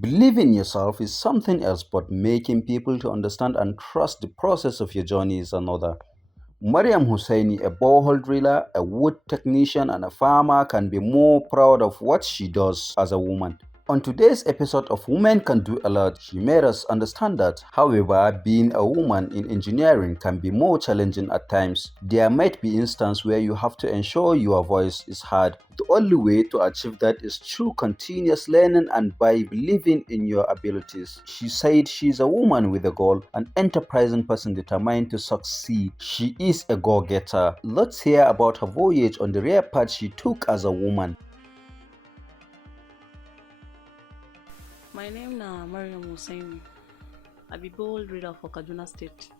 Believing in yourself is something else, but making people to understand and trust the process of your journey is another. Maryam Hussaini, a borehole driller, a wood technician, and a farmer, can be more proud of what she does as a woman. On today's episode of Women Can Do a Lot, she made us understand that, however, being a woman in engineering can be more challenging at times. There might be instances where you have to ensure your voice is heard. The only way to achieve that is through continuous learning and by believing in your abilities. She said she's a woman with a goal, an enterprising person determined to succeed. She is a go-getter. Let's hear about her voyage on the rare path she took as a woman. My name is Maryam Hussaini. I be bowl reader for Kaduna State.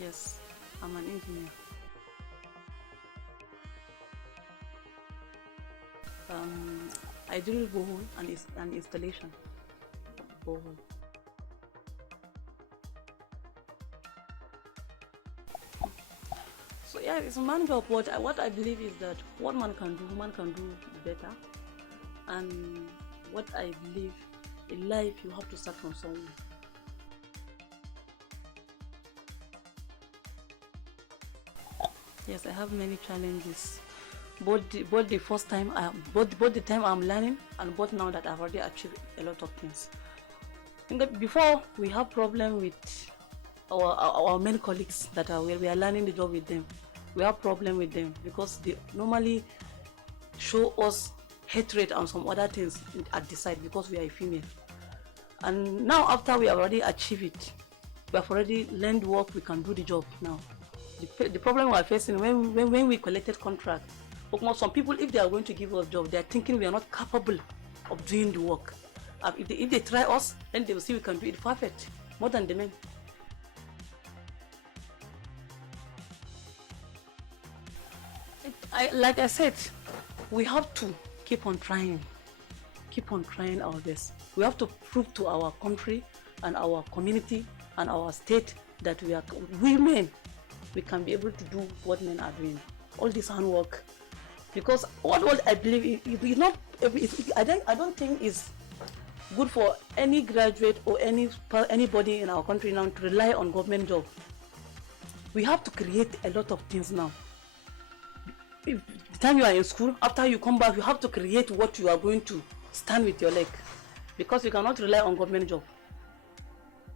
Yes, I'm an engineer. I drill borehole and installation. Borehole. So yeah, it's a man job. What I believe is that what man can do, woman can do better. And what I believe in life, you have to start from somewhere. Yes, I have many challenges. Both the first time, both the time I'm learning, and both now that I've already achieved a lot of things. Before we have problem with our male colleagues that are where we are learning the job with them. We have problem with them because they normally show us hatred and some other things at the side because we are a female. And now after we have already achieved it, we have already learned work, we can do the job now. The problem we are facing when we collected contract, some people, if they are going to give us a job, they are thinking we are not capable of doing the work. If they try us, then they will see we can do it perfect, more than the men. Like I said, we have to keep on trying our best. We have to prove to our country and our community and our state that we are women. We can be able to do what men are doing. All this handwork, because what I believe is not. I don't think it's good for any graduate or anybody in our country now to rely on government job. We have to create a lot of things now. If the time you are in school, after you come back, you have to create what you are going to stand with your leg, because you cannot rely on government job.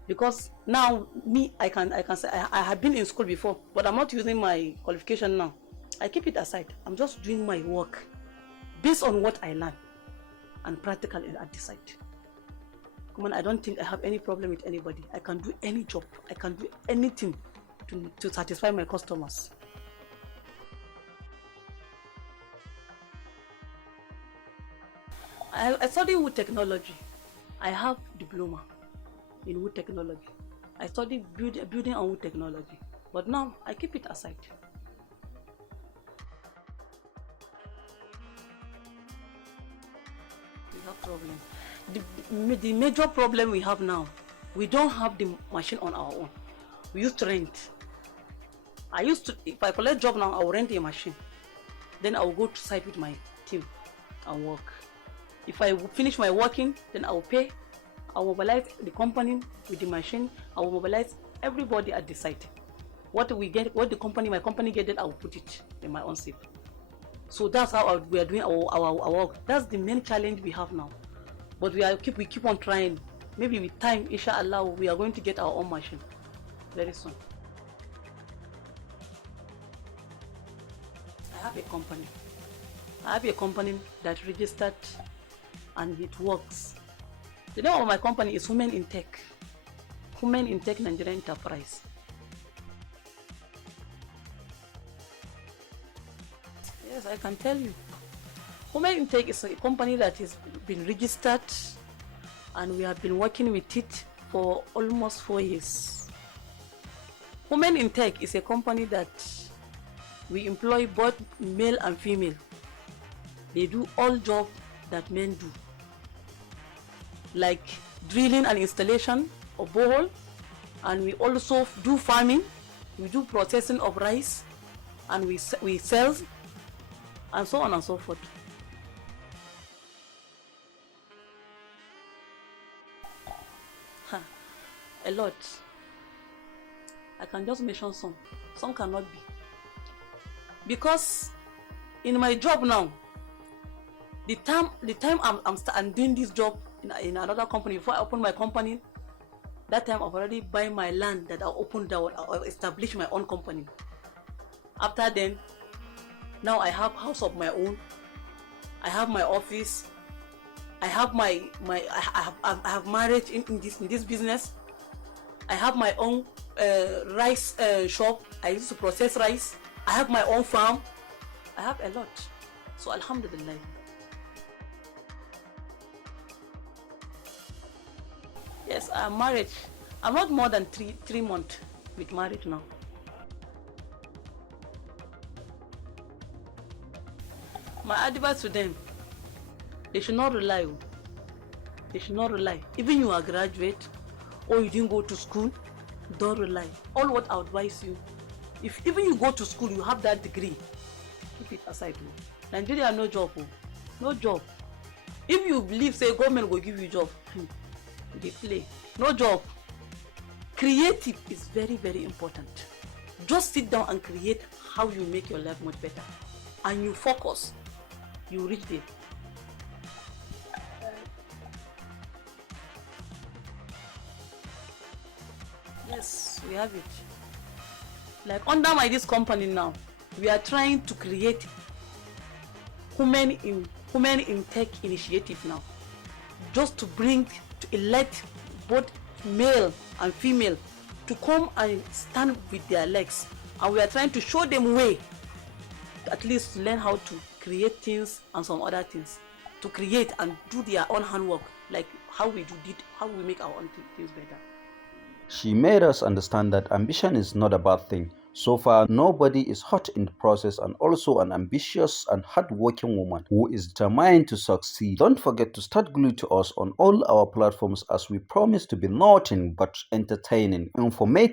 Because now I can say I have been in school before, but I'm not using my qualification now. I keep it aside. I'm just doing my work based on what I learn and practical at the side. Come on, I don't think I have any problem with anybody. I can do any job. I can do anything to satisfy my customers. I study wood technology. I have diploma in wood technology. I study building and wood technology, but now I keep it aside. We have problem. The major problem we have now, we don't have the machine on our own. We used to rent. If I collect job now, I will rent a machine. Then I will go to site with my team and work. If I finish my working, then I will pay. I will mobilize the company with the machine. I will mobilize everybody at the site. What we get, what my company get, then I will put it in my own safe. So that's how we are doing our work. That's the main challenge we have now. But we keep on trying. Maybe with time, inshallah, we are going to get our own machine very soon. I have a company that registered and it works. The name of my company is Women in Tech. Women in Tech Nigerian Enterprise. Yes, I can tell you. Women in Tech is a company that has been registered and we have been working with it for almost 4 years. Women in Tech is a company that we employ both male and female. They do all jobs that men do, like drilling and installation of borehole, and we also do farming. We do processing of rice, and we sell, and so on and so forth. Huh. A lot. I can just mention some cannot be. Because in my job now, the time I'm doing this job in another company, before I open my company, that time I've already buy my land that I opened down, I established my own company. After then, now I have house of my own, I have my office, I have I have marriage in this business. I have my own rice shop. I used to process rice. I have my own farm. I have a lot. So Alhamdulillah. Yes, I'm married. I'm not more than three months with marriage now. My advice to them, they should not rely. They should not rely. Even you are a graduate or you didn't go to school, don't rely. All what I advise you, if even you go to school, you have that degree, keep it aside. Nigeria no job, no job. If you believe say government will give you job, they play. No job. Creative is very, very important. Just sit down and create how you make your life much better, and you focus, you reach there. Yes, we have it. Like under this company now, we are trying to create women in tech initiative now, just to elect both male and female to come and stand with their legs, and we are trying to show them way, at least to learn how to create things and some other things, to create and do their own handwork, like how we make our own things better. She made us understand that ambition is not a bad thing. So far, nobody is hurt in the process, and also an ambitious and hardworking woman who is determined to succeed. Don't forget to start glued to us on all our platforms, as we promise to be nothing but entertaining, informative,